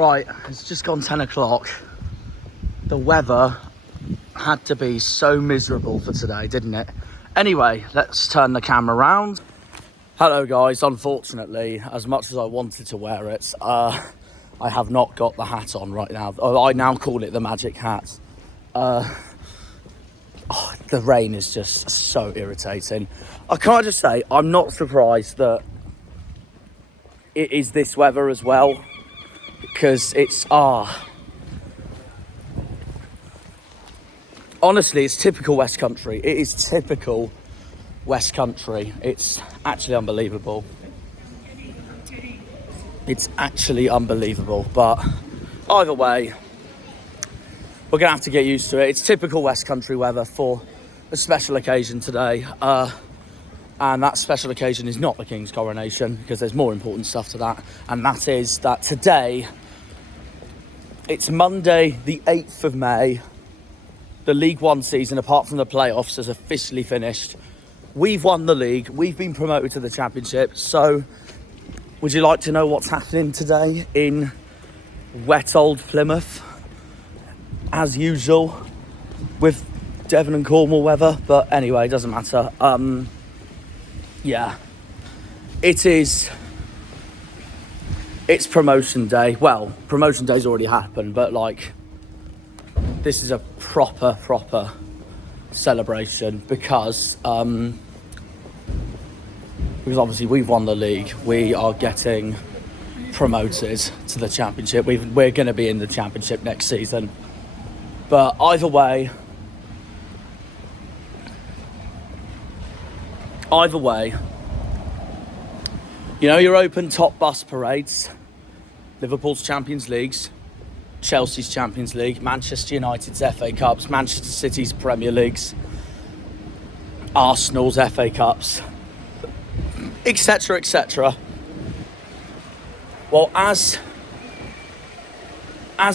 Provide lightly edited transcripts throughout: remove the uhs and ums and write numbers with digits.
Right, it's just gone 10 o'clock. The weather had to be so miserable for today, didn't it? Anyway, let's turn the camera around. Hello guys, unfortunately, as much as I wanted to wear it, I have not got the hat on right now. I now call it the magic hat. The rain is just so irritating. Can I just say, I'm not surprised that it is this weather as well, because it's, honestly, it's typical West Country. It is typical West Country. It's actually unbelievable. It's actually unbelievable, but either way, we're gonna have to get used to it. It's typical West Country weather for a special occasion today, and that special occasion is not the King's coronation, because there's more important stuff to that, and that is that today, it's Monday the 8th of May, the League One season, apart from the playoffs, has officially finished. We've won the league, we've been promoted to the Championship, so would you like to know what's happening today in wet old Plymouth? As usual, with Devon and Cornwall weather, but anyway, it doesn't matter. Yeah, it's promotion day. Well, promotion day's already happened, but like, this is a proper celebration because obviously we've won the league. We are getting promoted to the Championship. We're going to be in the Championship next season. But either way, you know your open top bus parades, Liverpool's Champions Leagues, Chelsea's Champions League, Manchester United's FA Cups, Manchester City's Premier Leagues, Arsenal's FA Cups, etc, etc. Well, as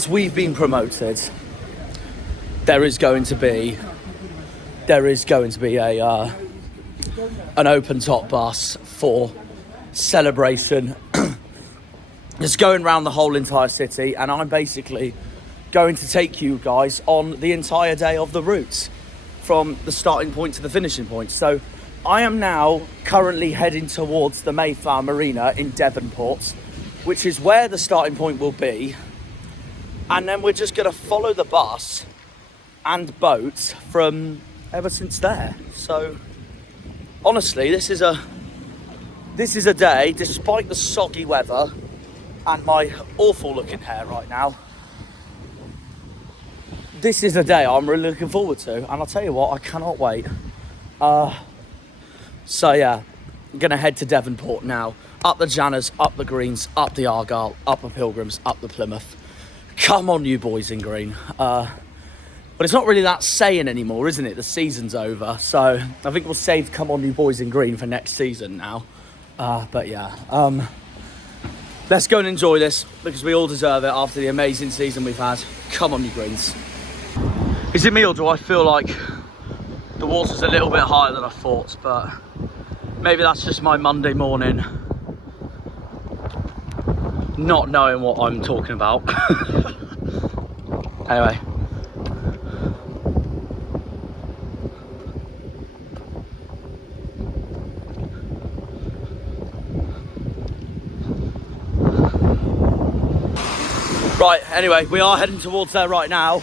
we've been promoted, there is going to be an open top bus for celebration. It's going around the whole entire city, and I'm basically going to take you guys on the entire day of the route from the starting point to the finishing point. So I am now currently heading towards the Mayflower Marina in Devonport, which is where the starting point will be, and then we're just going to follow the bus and boat from ever since there. So honestly, this is a day, despite the soggy weather and my awful looking hair right now, this is a day I'm really looking forward to, and I'll tell you what, I cannot wait. So yeah, I'm gonna head to Devonport now, up the Janners, up the Greens, up the Argyle, up the Pilgrims, up the Plymouth. Come on, you boys in green. But it's not really that saying anymore, isn't it? The season's over, so I think we'll save "Come on, you boys in green" for next season now. But yeah, let's go and enjoy this, because we all deserve it after the amazing season we've had. Come on, you greens. Is it me, or do I feel like the water's a little bit higher than I thought? But maybe that's just my Monday morning not knowing what I'm talking about. Anyway. Right, anyway, we are heading towards there right now.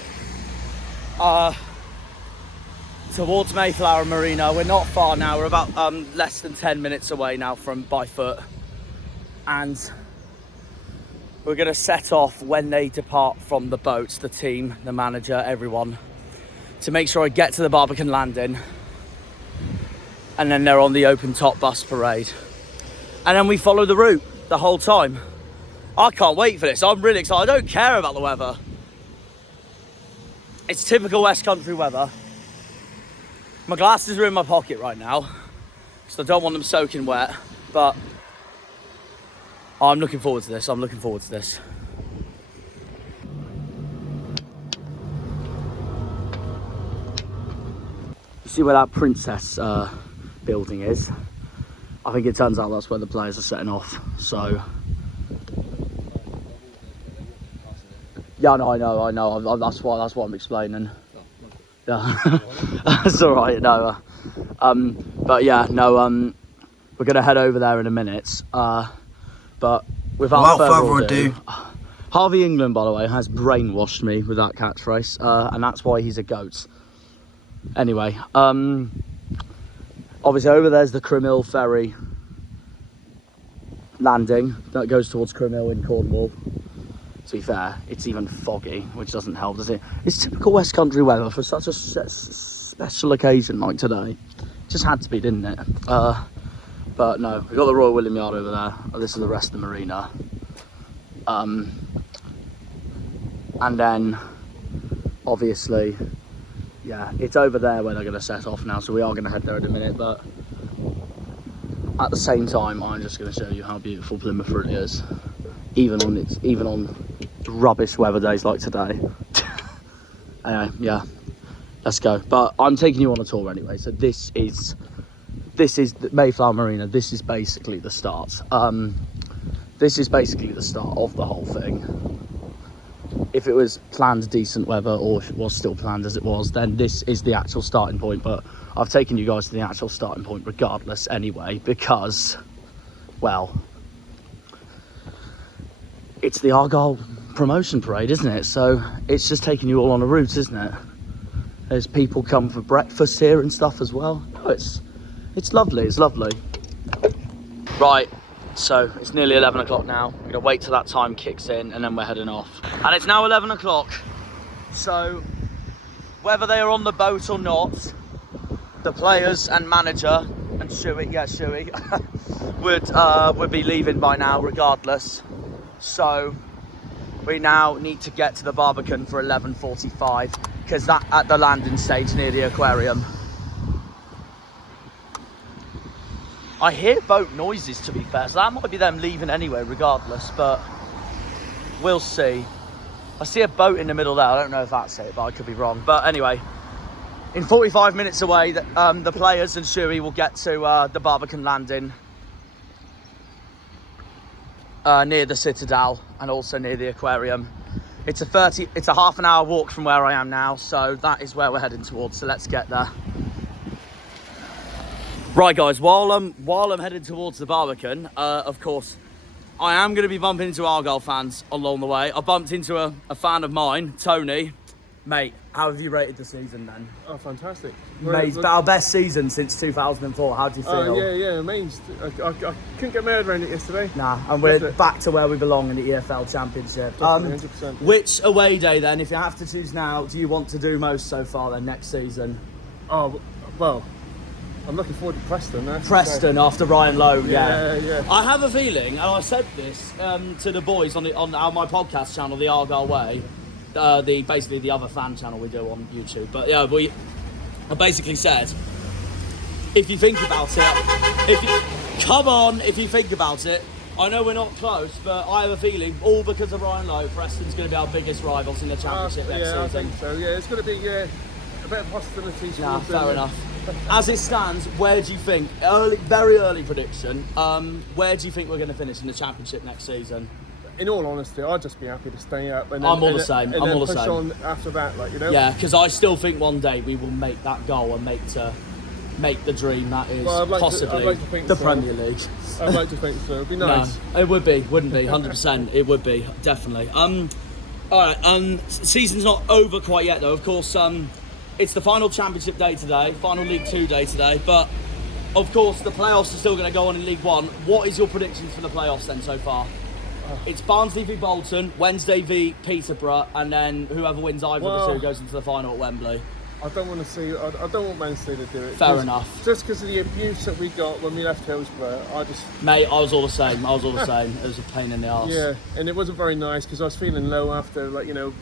Towards Mayflower Marina. We're not far now, we're about less than 10 minutes away now by foot. And we're gonna set off when they depart from the boats, the team, the manager, everyone, to make sure I get to the Barbican landing. And then they're on the open top bus parade. And then we follow the route the whole time. I can't wait for this. I'm really excited. I don't care about the weather. It's typical West Country weather. My glasses are in my pocket right now, so I don't want them soaking wet, but I'm looking forward to this. I'm looking forward to this. You see where that Princess building is? I think it turns out that's where the players are setting off, so Yeah, no, I know. That's what I'm explaining. Yeah, that's all right. No, but yeah, no. We're gonna head over there in a minute. But without further ado, Harvey England, by the way, has brainwashed me with that catchphrase, and that's why he's a goat. Anyway, obviously over there's the Crimmill ferry landing that goes towards Crimmill in Cornwall. To be fair, it's even foggy, which doesn't help, does it? It's typical West Country weather for such a special occasion like today. Just had to be, didn't it? But no, we've got the Royal William Yard over there. This is the rest of the marina. And then, obviously, yeah, it's over there where they're going to set off now, so we are going to head there in a minute, but at the same time, I'm just going to show you how beautiful Plymouth really is, even on rubbish weather days like today. Anyway, yeah, let's go. But I'm taking you on a tour anyway, so this is the Mayflower Marina. This is basically the start. This is basically the start of the whole thing. If it was planned decent weather, or if it was still planned as it was, then this is the actual starting point. But I've taken you guys to the actual starting point regardless anyway, because, well, it's the Argyle promotion parade, isn't it? So it's just taking you all on a route, isn't it? There's people come for breakfast here and stuff as well. Oh, it's lovely, it's lovely. Right, so it's nearly 11 o'clock now. We're gonna wait till that time kicks in and then we're heading off. And it's now 11 o'clock. So whether they are on the boat or not, the players and manager and Shuey would be leaving by now regardless. So we now need to get to the Barbican for 11:45 because that at the landing stage near the aquarium. I hear boat noises, to be fair, so that might be them leaving anyway regardless, but we'll see. I see a boat in the middle there. I don't know if that's it, but I could be wrong. But anyway, in 45 minutes away, the players and Shuey will get to the Barbican landing near the Citadel and also near the aquarium. It's a half an hour walk from where I am now, so that is where we're heading towards. So let's get there. Right, guys. While I'm heading towards the Barbican, of course, I am going to be bumping into Argyle fans along the way. I bumped into a fan of mine, Tony. Mate, how have you rated the season then? Oh, fantastic. Mate, it's our best season since 2004. How do you feel? Yeah, amazed. I couldn't get my head around it yesterday. Nah, and we're back to where we belong in the EFL Championship. 100%. Which away day then, if you have to choose now, do you want to do most so far then next season? Oh, well, I'm looking forward to Preston. Preston after Ryan Lowe, yeah. I have a feeling, and I said this to the boys on my podcast channel, TheArgyleWay, basically the other fan channel we do on YouTube. But yeah, I basically said, if you think about it, if you think about it, I know we're not close, but I have a feeling, all because of Ryan Lowe, Preston's going to be our biggest rivals in the Championship next season. I think so. Yeah, it's going to be a bit of hostility. Yeah, fair enough. As it stands, where do you think, very early prediction, where do you think we're going to finish in the Championship next season? In all honesty, I'd just be happy to stay up. And I'm all the same. And then push on after that, like, you know? Yeah, because I still think one day we will make that goal and make the dream that is possibly the Premier League. I'd like to think so. It'd be nice. No, it would be, wouldn't be? 100%. It would be, definitely. All right. Season's not over quite yet, though. Of course, it's the final Championship day today, final League 2 day today, but of course the playoffs are still going to go on in League 1. What is your predictions for the playoffs then so far? It's Barnsley v Bolton, Wednesday v Peterborough, and then whoever wins either of the two goes into the final at Wembley. I don't want Wednesday to do it. Fair enough. Just because of the abuse that we got when we left Hillsborough, Mate, I was all the same. It was a pain in the arse. Yeah, and it wasn't very nice because I was feeling low after, like, you know,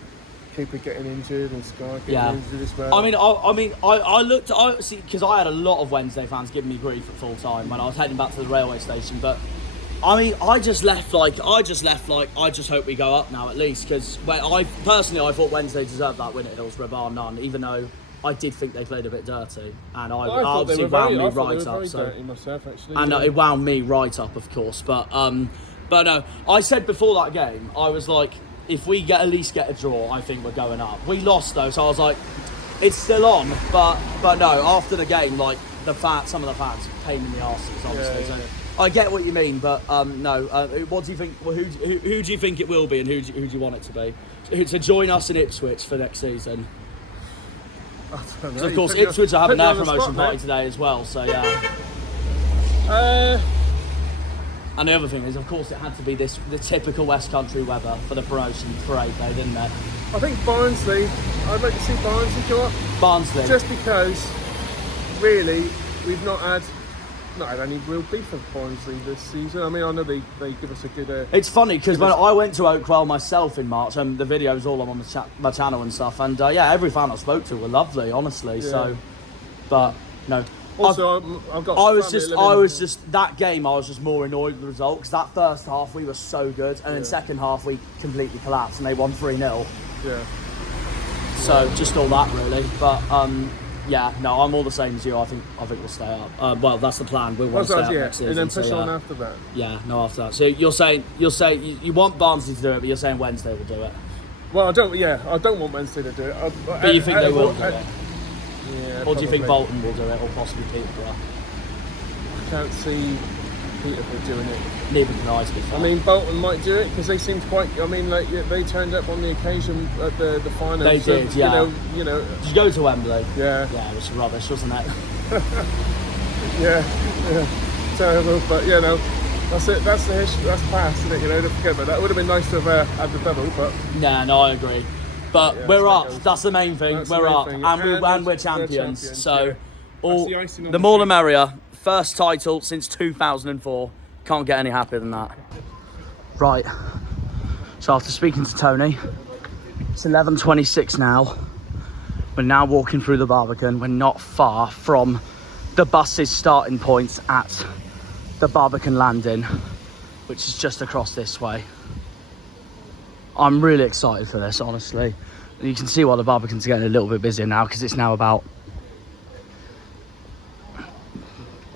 Cooper getting injured and Scott getting injured as well. I looked, because I had a lot of Wednesday fans giving me grief at full time when I was heading back to the railway station, but I just left like, I just hope we go up now at least, because I thought Wednesday deserved that win at Hillsborough, bar none, even though I did think they played a bit dirty, and obviously wound me right up. It wound me right up, of course, but no, I said before that game, I was like, if we at least get a draw, I think we're going up. We lost though, so I was like, it's still on, but no. After the game, like some of the fans pain in the arses, obviously. Yeah. So I get what you mean, but no. What do you think? Well, who do you think it will be, and who do you want it to be? To join us in Ipswich for next season. I don't know. So of course, Ipswich are having their promotion party today as well. So yeah. And the other thing is, of course, it had to be the typical West Country weather for the promotion parade, though, didn't it? I think Barnsley. I'd like to see Barnsley go up. Barnsley. Just because, really, we've not had any real beef with Barnsley this season. I mean, I know they give us a good... It's funny because when I went to Oakwell myself in March, and the video's all on my channel and stuff, and yeah, every fan I spoke to were lovely, honestly. Yeah. So, but no. Also, I've got. I was just that game. I was just more annoyed with the result because that first half we were so good, and then second half we completely collapsed and they won 3-0. Yeah. So just all that really, but yeah, no, I'm all the same as you. I think we'll stay up. Well, that's the plan. We want to stay up next season, and then push on after that. Yeah, no, after that. So you're saying you want Barnsley to do it, but you're saying Wednesday will do it. Well, I don't want Wednesday to do it. But you think they will do it? Yeah. Or do you think Bolton will do it, or possibly Peterborough? I can't see Peterborough doing it. Neither can I, to be fair. I mean, Bolton might do it because they seemed quite. I mean, like they turned up on the occasion at the final. They did, yeah. You know. Did you go to Wembley? Yeah. Yeah, it was rubbish, wasn't it? yeah. Terrible, but you know, that's it. That's the history. That's past, isn't it? You know, to forget about that. It would have been nice to have had the double, but. Yeah, no, I agree. But yeah, we're up. That's the main thing. We're up, and we're champions. So, the more the merrier. First title since 2004. Can't get any happier than that. Right. So after speaking to Tony, it's 11:26 now. We're now walking through the Barbican. We're not far from the bus's starting points at the Barbican landing, which is just across this way. I'm really excited for this, honestly. And you can see why the Barbican's getting a little bit busier now, because it's now about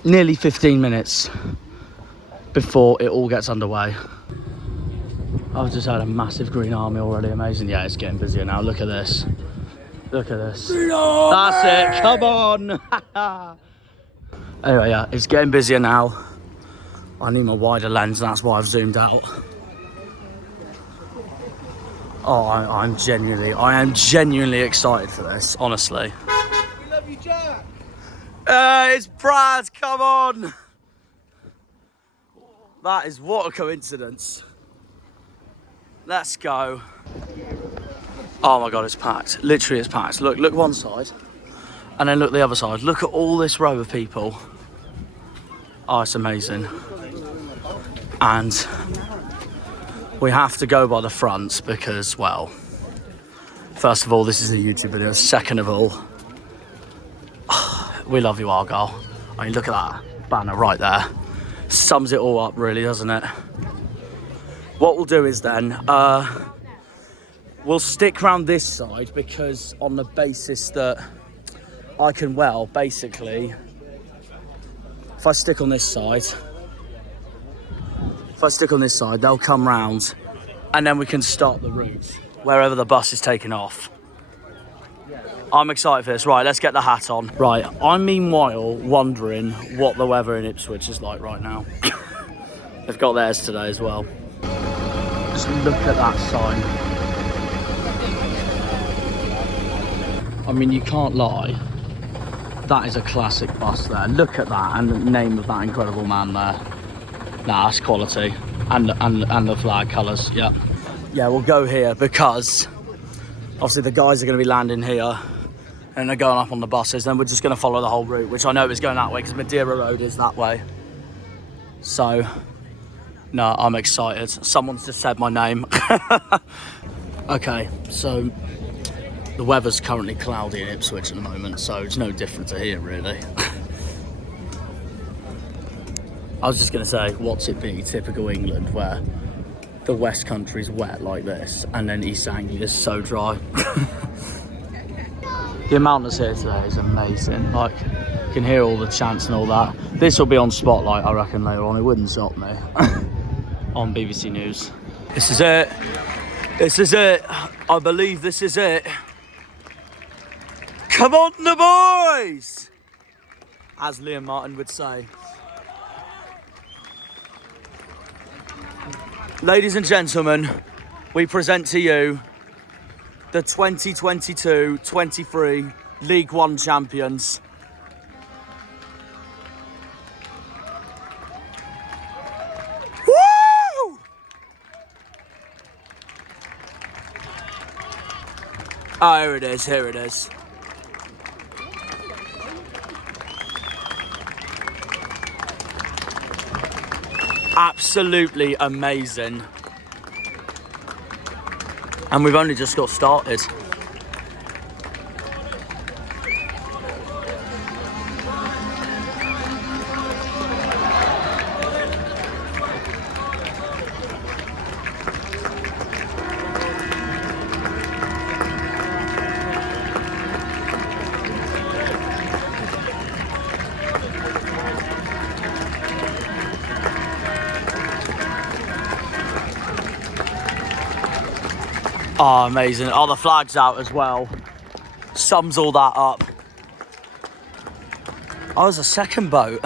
nearly 15 minutes before it all gets underway. I've just had a massive green army already. Amazing. Yeah, it's getting busier now. Look at this. Look at this. That's it. Come on. Anyway, yeah, it's getting busier now. I need my wider lens, and that's why I've zoomed out. Oh, I am genuinely excited for this, honestly. We love you, Jack. It's Brad, come on. That is what a coincidence. Let's go. Oh my God, it's packed. Literally, it's packed. Look one side, and then look the other side. Look at all this row of people. Oh, it's amazing. And we have to go by the fronts because, well, first of all, this is a YouTube video. Second of all, we love you, Argyle. I mean, look at that banner right there. Sums it all up, really, doesn't it? What we'll do is then, we'll stick around this side because on the basis that I can, well, basically, if I stick on this side, they'll come round and then we can start the route wherever the bus is taking off. I'm excited for this. Right, let's get the hat on. Right, I'm meanwhile wondering what the weather in Ipswich is like right now. They've got theirs today as well. Just look at that sign. I mean, you can't lie. That is a classic bus there. Look at that, and the name of that incredible man there. Nah, that's quality. And the flag colours, yeah. Yeah, we'll go here because obviously the guys are going to be landing here and they're going up on the buses. Then we're just going to follow the whole route, which I know is going that way because Madeira Road is that way. So, no, I'm excited. Someone's just said my name. Okay, so the weather's currently cloudy in Ipswich at the moment, so it's no different to here, really. I was just going to say, what's it be? Typical England, where the West Country's wet like this, and then East Anglia is so dry. The amount that's here today is amazing. Like, you can hear all the chants and all that. This will be on Spotlight, I reckon, later on. It wouldn't stop me. On BBC News. This is it. This is it. I believe this is it. Come on, the boys! As Liam Martin would say. Ladies and gentlemen, we present to you the 2022-23 League One champions. Woo! Oh, here it is, here it is. Absolutely amazing. And we've only just got started. Oh, amazing. Oh, the flag's out as well. Sums all that up. Oh, there's a second boat.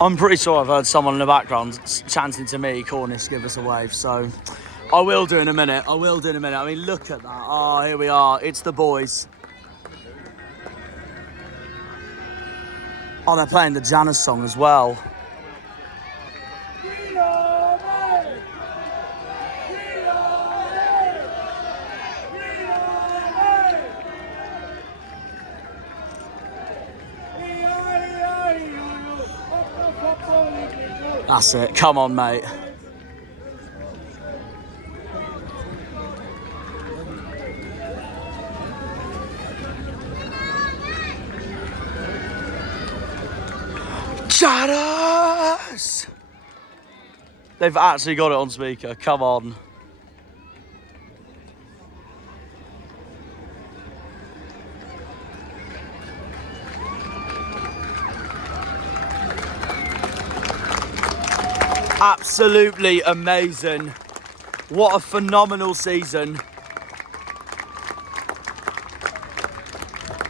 I'm pretty sure I've heard someone in the background chanting to me, Cornish, give us a wave. So I will do in a minute. I will do in a minute. I mean, look at that. Oh, here we are. It's the boys. Oh, they're playing the Janner song as well. That's it. Come on, mate. Janners! They've actually got it on speaker. Come on. Absolutely amazing. What a phenomenal season.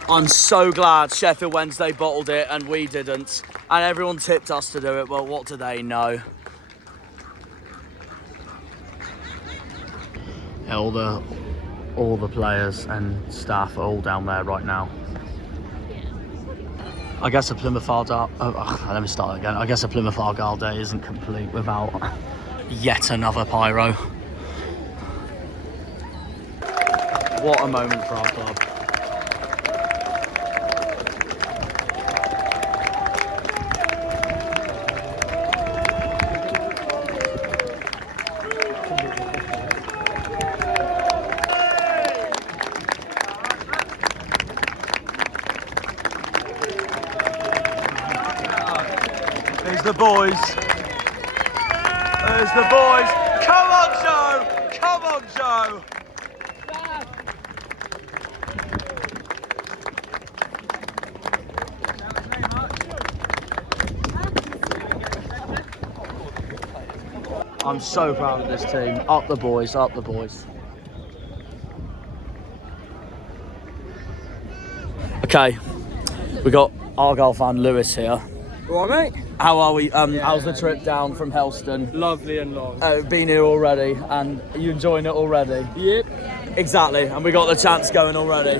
I'm so glad Sheffield Wednesday bottled it and we didn't. And everyone tipped us to do it. Well, what do they know? Yeah, all the players and staff are all down there right now. I guess a Plymouth Argyle, let me start again. I guess a Plymouth Argyle day isn't complete without yet another pyro. What a moment for our club. There's the boys. There's the boys. Come on, Joe. Come on, Joe. I'm so proud of this team. Up the boys, up the boys. Okay, we got Argyle fan Lewis here. All right, mate. How are we? How's the trip down from Helston? Lovely and long. Been here already, and are you enjoying it already? Yep. Exactly, and we got the chance going already.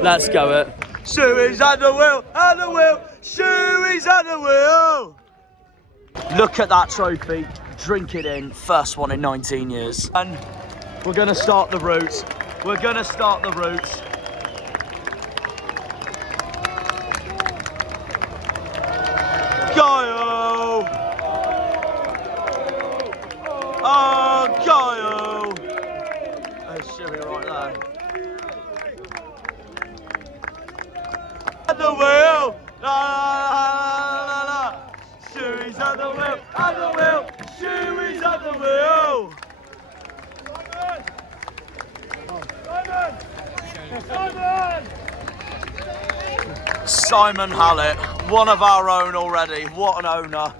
Let's go it. Shoey's at the wheel, at the wheel. Shoey's at the wheel. Look at that trophy. Drink it in. First one in 19 years. And we're going to start the route. We're going to start the route. Go! Oh, go! There's Shimmy right there. At the wheel! La la la la! Shoey's at the wheel! At the wheel! Shoey's at the wheel! Simon Hallett, one of our own already. What an owner.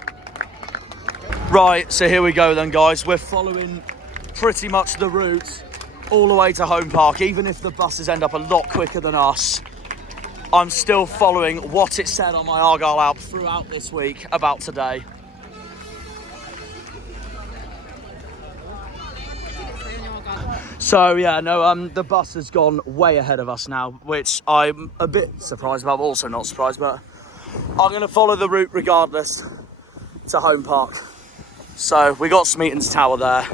Right, so here we go then, guys. We're following pretty much the route all the way to Home Park. Even if the buses end up a lot quicker than us, I'm still following what it said on my Argyle app throughout this week about today. So yeah, no, the bus has gone way ahead of us now, which I'm a bit surprised about, but also not surprised, but I'm gonna follow the route regardless to Home Park. So we got Smeaton's Tower there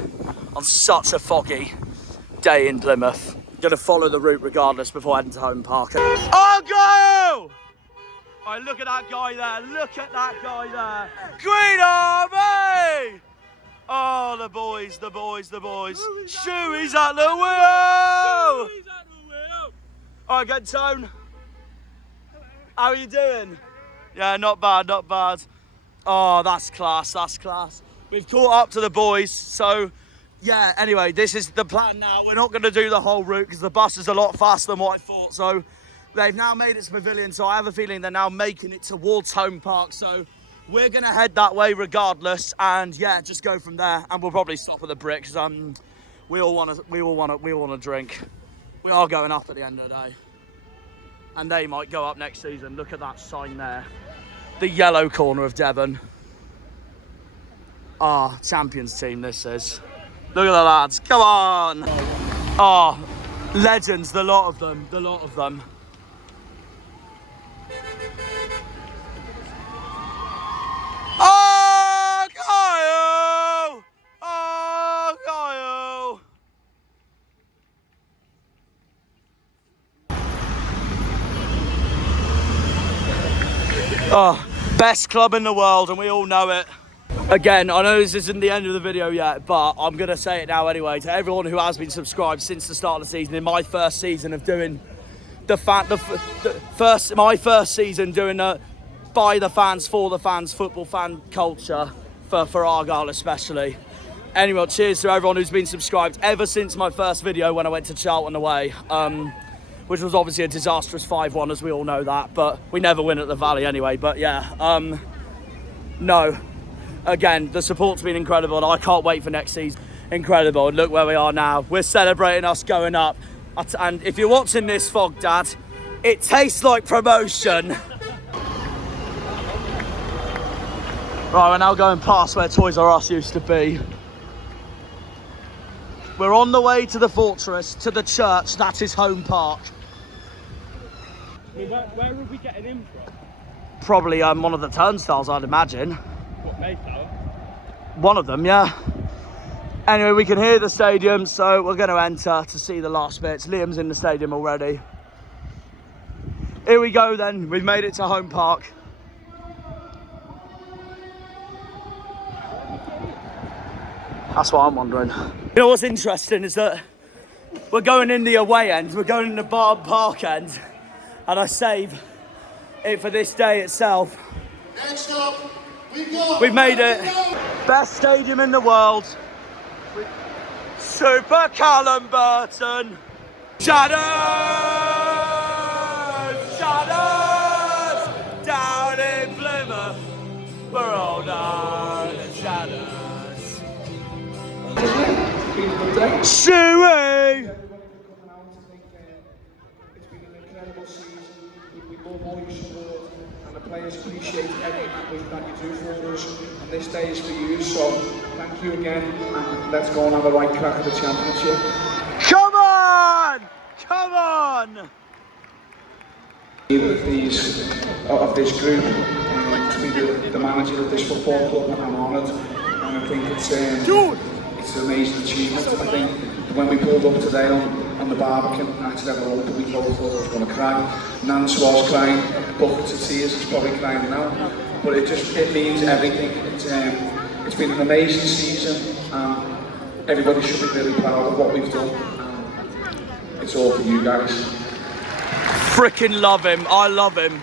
on such a foggy day in Plymouth. Gonna follow the route regardless before heading to Home Park. Oh, go! All right, look at that guy there. Look at that guy there. Green Army! Oh, the boys, the boys, the boys. Shoey's at the wheel! All right, good tone. How are you doing? Yeah, not bad, not bad. Oh, that's class, that's class. We've caught up to the boys, so yeah, anyway, this is the plan now. We're not going to do the whole route because the bus is a lot faster than what I thought. So they've now made its pavilion, so I have a feeling they're now making it towards Home Park. So we're going to head that way regardless, and yeah, just go from there. And we'll probably stop at the Brick because we all want to drink. We are going up at the end of the day, and they might go up next season. Look at that sign there, the yellow corner of Devon. Ah, champions team this is. Look at the lads, come on! Oh, legends, the lot of them, the lot of them. Oh, Kyle! Oh, Kyle! Oh, best club in the world, and we all know it. Again, I know this isn't the end of the video yet, but I'm going to say it now anyway. To everyone who has been subscribed since the start of the season, in my first season of doing my first season doing by the fans, for the fans, football fan culture, for Argyle especially. Anyway, cheers to everyone who's been subscribed ever since my first video when I went to Charlton away, which was obviously a disastrous 5-1, as we all know that, but we never win at the Valley anyway. But yeah, no. Again, the support's been incredible, and I can't wait for next season. Incredible, and look where we are now. We're celebrating us going up. And if you're watching this vlog, Dad, it tastes like promotion. Right, we're now going past where Toys R Us used to be. We're on the way to the fortress, to the church. That is Home Park. Where are we getting in from? Probably one of the turnstiles, I'd imagine. What, Mayflower? One of them, yeah. Anyway, we can hear the stadium, so we're going to enter to see the last bits. Liam's in the stadium already. Here we go then. We've made it to Home Park. That's what I'm wondering. You know what's interesting is that we're going in the away end, we're going in the Park end, and I save it for this day itself. Next up, we've made it. Best stadium in the world. Super Callum Burton. Shadows! Shadows! Down in Plymouth, we're all down in shadows. Shuey! It's been an incredible season. We love all your support, and the players appreciate everything that you do for us. And this day is for you, so thank you again, and let's go and have a right crack at the championship. Come on! Come on! Of this group, to be the manager of this football club, I'm honoured, and I think it's an amazing achievement. I think when we pulled up today on the Barbican, I actually had a hope that we thought I was going to cry. Nance was crying, buckets of tears, he's probably crying now. But it means everything. It's been an amazing season, and everybody should be really proud of what we've done. It's all for you guys. Freaking love him, I love him.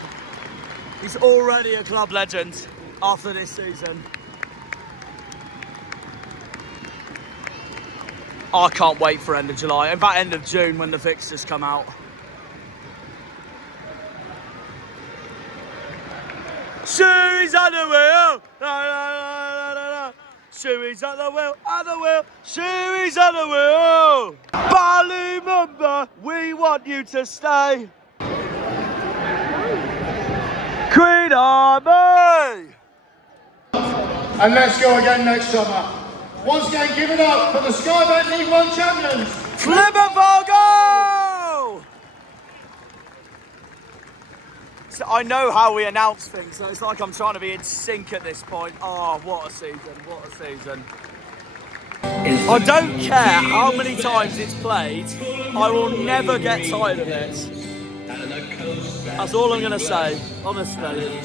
He's already a club legend after this season. I can't wait for end of July. In fact, end of June when the fixtures come out. Shoes on the wheel! La, la, la, la, la, la. Shoey's at the wheel, at the wheel. Shoey's at the wheel. Ballymumba, we want you to stay. Queen Army. And let's go again next summer. Once again, give it up for the Skybet League One champions, Plymouth Argyle! So I know how we announce things, so it's like I'm trying to be in sync at this point. Oh, what a season, what a season. I don't care how many times it's played, I will never get tired of it. That's all I'm going to say, honestly.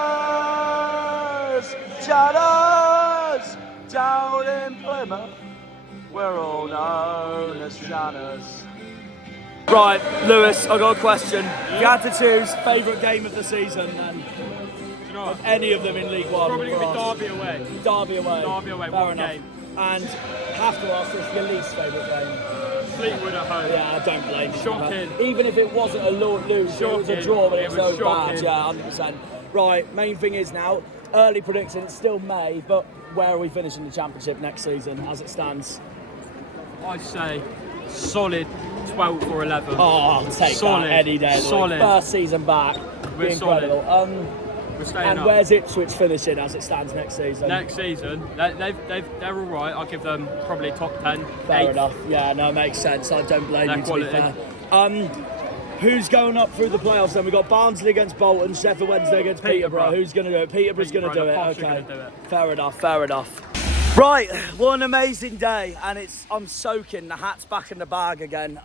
Chatters! Chatters! Down in Plymouth, we're all known as Janners. Right, Lewis, I've got a question. If you had to choose favourite game of the season, then of any of them in League One? Probably going to be Derby away. Derby away. Derby away, Fair what enough. game? And have to ask this, your least favourite game? Fleetwood at home. Yeah, I don't blame you. Shocking. Even if it wasn't a lose, it was a Shocking. draw, but it It was was so bad. shocking. Yeah, 100%. Right, main thing is now, early prediction, it's still May, but where are we finishing the championship next season as it stands? I'd say solid 12th or 11th. Oh, I'll take Solid. that any day. Solid. First season back. We're incredible. We're staying And up. where's Ipswich finishing as it stands next season? Next season, they're all right. I'll give them probably top 10. Fair 8th. enough. Yeah, no, it makes sense. I don't blame Their you, to be quality. fair. Who's going up through the playoffs then? We've got Barnsley against Bolton, Sheffield Wednesday against Peterborough. Who's going to do it? Peterborough's going to do it. Peterborough, the Posh are Okay. gonna do it. Fair enough, fair enough. Right, what an amazing day. And I'm soaking. The hat's back in the bag again.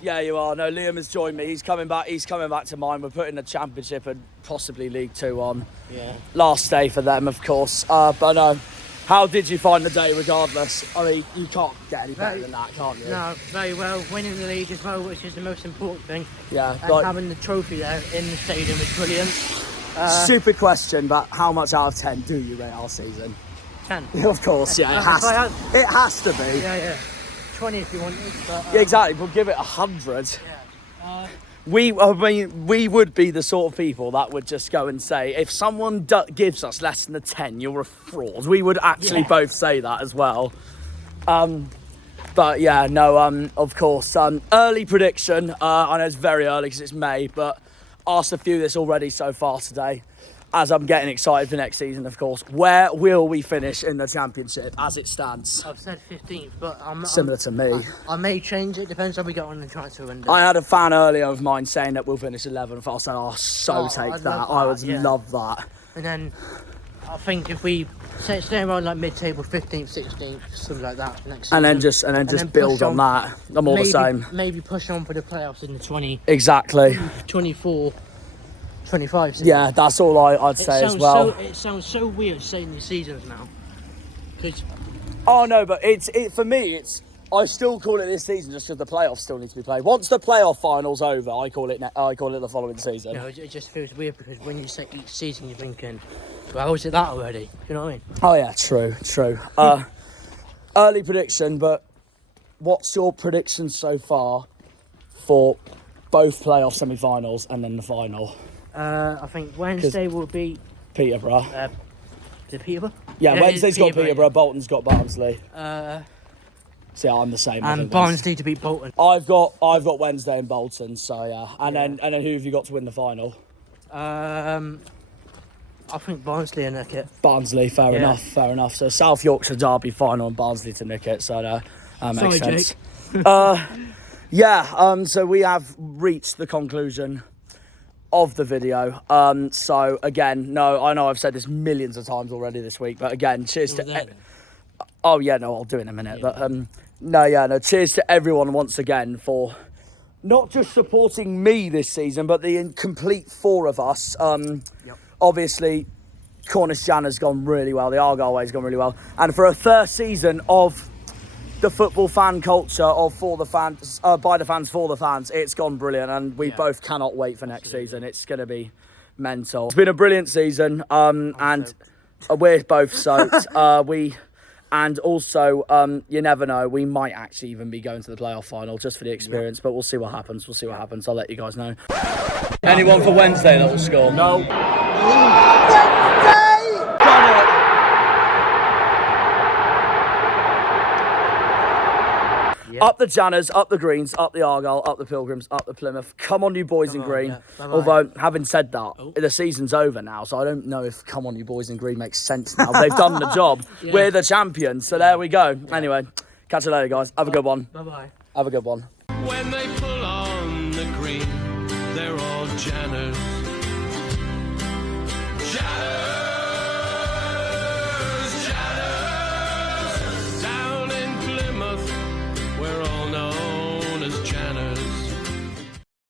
Yeah, you are. No, Liam has joined me. He's coming back to mine. We're putting the championship and possibly League Two on. Yeah. Last day for them, of course. But no, how did you find the day regardless? I mean, you can't get any better than that, can't you? No, very well. Winning the league as well, which is the most important thing. Yeah. And Like, having the trophy there in the stadium was brilliant. stupid question, but how much out of 10 do you rate our season? 10. Of course, yeah, it has to. It has to be. Yeah. 20 if you wanted, but... Yeah, exactly. We'll give it 100. Yeah. We would be the sort of people that would just go and say, if someone gives us less than a 10, you're a fraud. We would actually both say that as well. But yeah, no, of course. Early prediction. I know it's very early because it's May, but asked a few of this already so far today. As I'm getting excited for next season, of course. Where will we finish in the championship as it stands? I've said 15th, but Similar to me. I may change it, depends how we get on the transfer window. I had a fan earlier of mine saying that we'll finish 11th. I was like, oh, take I'd that. love I would that, yeah. love that. And then I think if we stay around like mid-table, 15th, 16th, something like that next season. And then just build push on that. I'm all the same. Maybe push on for the playoffs in the Exactly. 24, 25 season. Yeah, that's all I'd say as well. It sounds so weird saying the seasons now. Because Oh no, but for me, I still call it this season just because the playoffs still need to be played. Once the playoff final's over, I call it the following season. you know, it just feels weird because when you say each season, you're thinking, well, is it that already? You know what I mean? Oh yeah, true. Early prediction, but what's your prediction so far for both playoff semi-finals and then the final? I think Wednesday will be Peterborough. the Peterborough. Yeah, it Wednesday's is got Peterborough, Bolton's got Barnsley. See, I'm the same. I And think Barnsley to beat Bolton. I've got Wednesday and Bolton, so yeah. And then who have you got to win the final? I think Barnsley and nick it. Barnsley, fair enough. So South Yorkshire Derby final and Barnsley to nick it, so that makes Sorry, sense. So we have reached the conclusion of the video. So again, no, I know I've said this millions of times already this week, but again, cheers to... Oh yeah, no, I'll do it in a minute. But cheers to everyone once again for not just supporting me this season, but the complete four of us. Obviously, Cornish Janner's gone really well. The ArgyleWay's gone really well. And for a first season of the football fan culture of for the fans, by the fans, for the fans, it's gone brilliant. And we both cannot wait for next season. It's going to be mental. It's been a brilliant season. And we're both soaked. And also, you never know, we might actually even be going to the playoff final just for the experience, but we'll see what happens. I'll let you guys know. Anyone for Wednesday that will score? No. Wednesday! Done it! Yeah. Up the Janners, up the Greens, up the Argyle, up the Pilgrims, up the Plymouth. Come on, you boys in green. yeah. Bye-bye. Although, having said that, the season's over now, so I don't know if come on, you boys in green makes sense now. They've done the job. We're the champions, so there we go. Anyway, catch you later, guys. Have a good one. Bye-bye. Have a good one. When they pull on the green, they're all Janners.